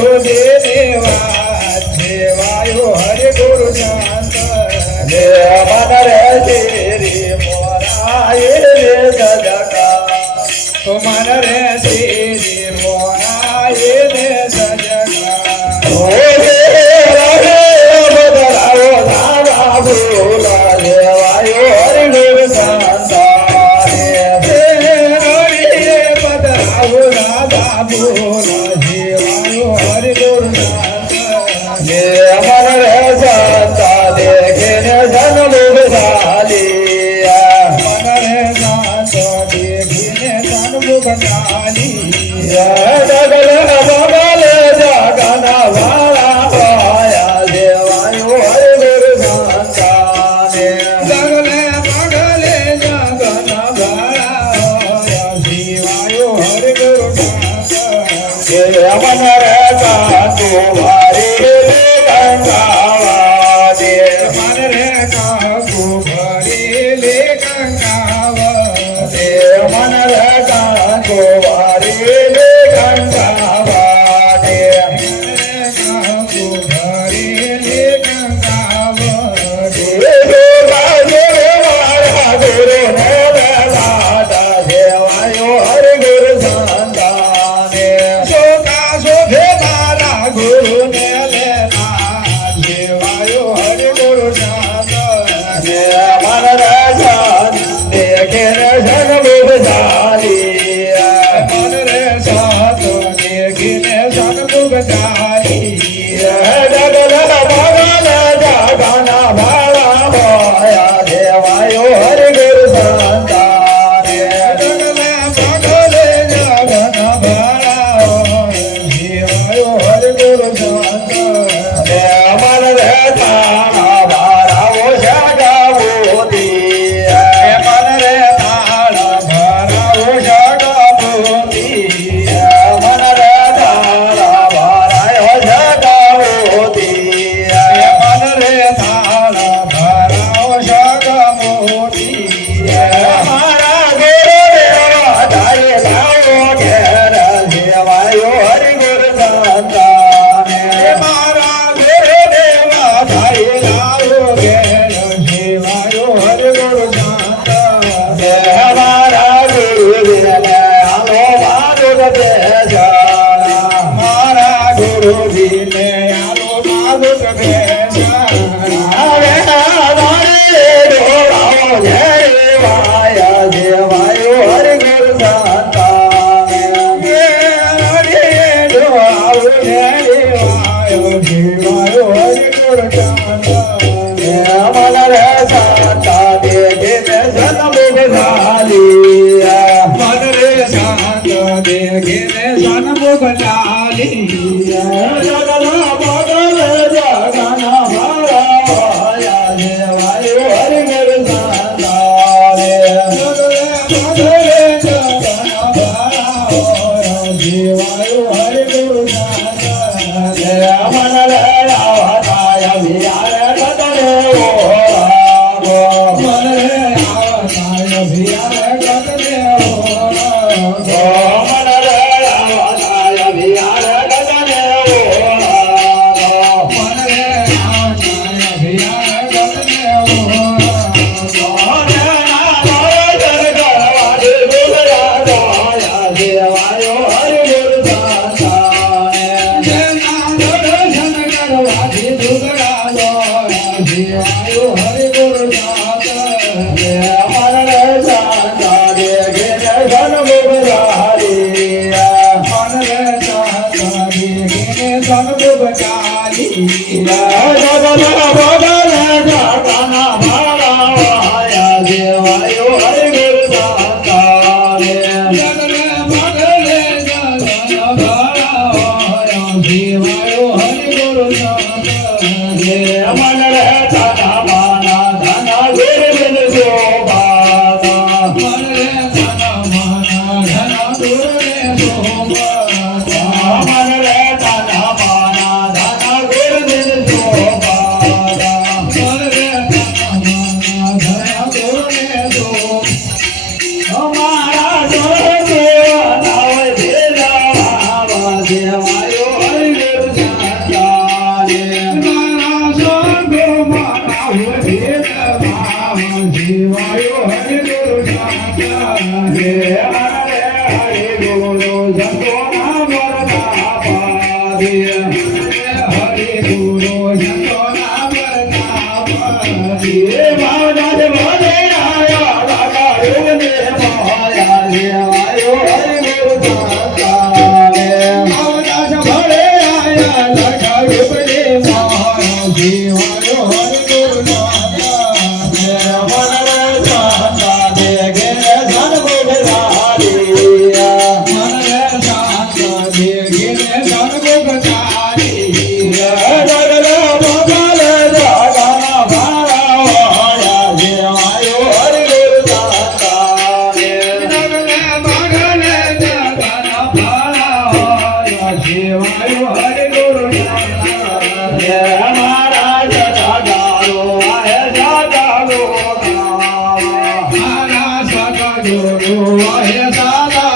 ગુરુ દેવા દેવાયો હરે ગુરુ શાંત જે મન રે શ્રી મોરાય રે સજકા તો મન રે શ્રી મોરાય રે સજકા ઓ રે બદલાવો દાદા બોલા દેવાયો હરે ગુરુ શાંત બદલાવો દાદા બોલા દેવાયો હરે ગુરુ શાંત જે મન રે શાંતા દેખીને જન્મ બધાલિયા મન રે શાંત દેખીને જન્મ બધાલિયા ડગલ બગલ જગના વાળા પાયા દેવાયો હરે ગુરુ શાંતાને ગગલે પગલે જગના ગાળા જીવાયો હરે ગુરુ શાંત જે મન રે કાંતો વારી ગંગાવા દે મન રે કાકુ ભરી લે ગંગાવા જે મન રે કાંતો વારી ગંગાવા દે કાકુ ભરી લે ગંગાવા જે બાજુ મારા ગુરુ ને દાદા દેવાયો હરે ગુરુ શાંતાને સોતા શોભે મારા ગુરુ ને લેના દેવાયો હરે ગુરુ શાંત જે મન રે શાંત દેખીને જન્મ બધાલિયા મન રે સાત દેખીને સન્મુખ ચાલી ડગલ બગલ જગના ભાળા પાયા દેવાયો હરે ગુરુ શાંતાને ડગલે પગલે જગના ભાળા જીવાયો હરે ગુરુ શાંત જે મન રે તાણા ભાળાઓ જગાવોતી મન રે તાળા ભરાવો જગમોતી મન રે તાણા ભાળાઓ જગાવોતી મન રે તાળા ભરાવો જગમોતી મારા ગુરુ દેવા ધારે લાવો ઘેર દેવાયો હરિ ગુરુ શાંતાને મારા ગુરુ દેવા ભાઈ લાવો ઘેર જીવાયો હરે ગુરુ શાંત મારા ગુરુ દેવા આલો બાજુ બેસા મારા ગુરુજીને આલો માલુક બેસા હવે મારે ડોળાઓ દેવાયા દેવાયો હરિ ગુરુ શાંતાને જીવાયો હરે ગુરુ શાંત મન રે શાંતા દેખીને જન્મ બધાલિયા મન રે શાંત દેખીને સન્મુખ ચાલી જગલ બગલ જગના ભાળા પાયા દેવાયો હરિ ગુરુ શાંતાને જીવાયો હરે ગુરુ શાંત મન રે આવતાય વિહાર કતરે ઓરાગો મન રે આવતાય ભિયાર ગગને ઓરાગો મન રે આવતાય વિહાર કતરે ઓરાગો મન રે આવતાય ભિયાર ગગને ઓરાગો દેવાયો હરિ ગુરુ શાંતાને જેના દર્શન કરવાથી દુગડા દોરા જીવાયો હરે ગુરુ શાંત મન રે શાંતા દેખીને જન્મ બધાલિયા મન રે શાંત દેખીને સન્મુખ ચાલી જગલ બગલ જગના ભાળા પાયા દેવાયો હરિ ગુરુ શાંતાને જગલે પગલે જગના ભાળા જીવાયો હરે ગુરુ શાંત મન રે તના માના ધના ગુરુ બિન શોભાતા મન રે ધન માના ધન ગુરુ ને શોભા મન રે તના માના ધના ગુરુ બિન શોભાતા મન રે ધન માના ધન ગુરુ ને શોભા અમારા દેવા નાવ દેવા દેવાયો હરિ હરિ ગુરુ સંતોના પ્રતાપ એ મારા ભલે આયા લાગા યોગને માયા દેવાયો હરિ ગુરુ દાતારે માવદાસ ભળે આયા લખા રૂપને મારો જીવાયો હરિ ગુરુ જીવાયો હરિ ગુરુ મારા સગા ગુરુ હે દાદા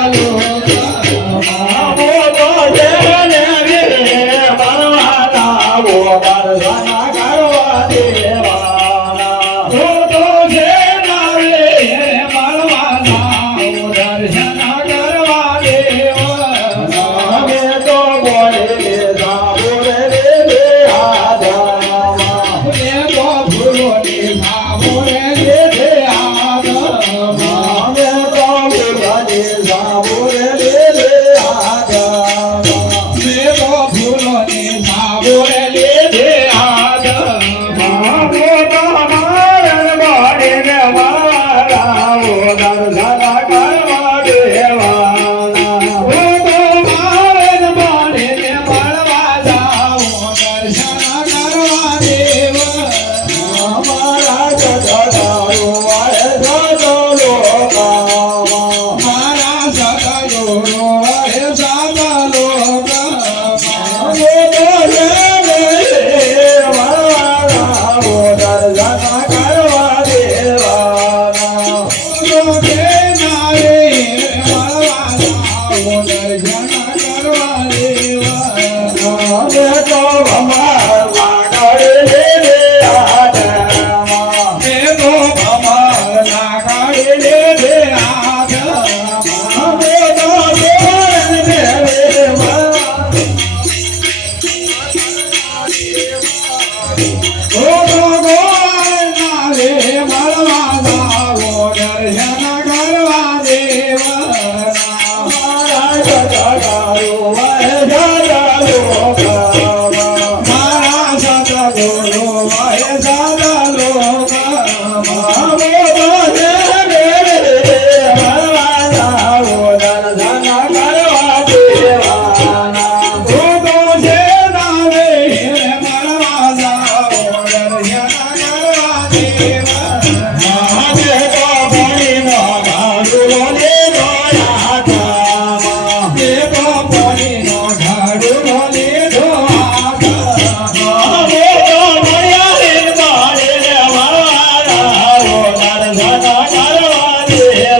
Yeah.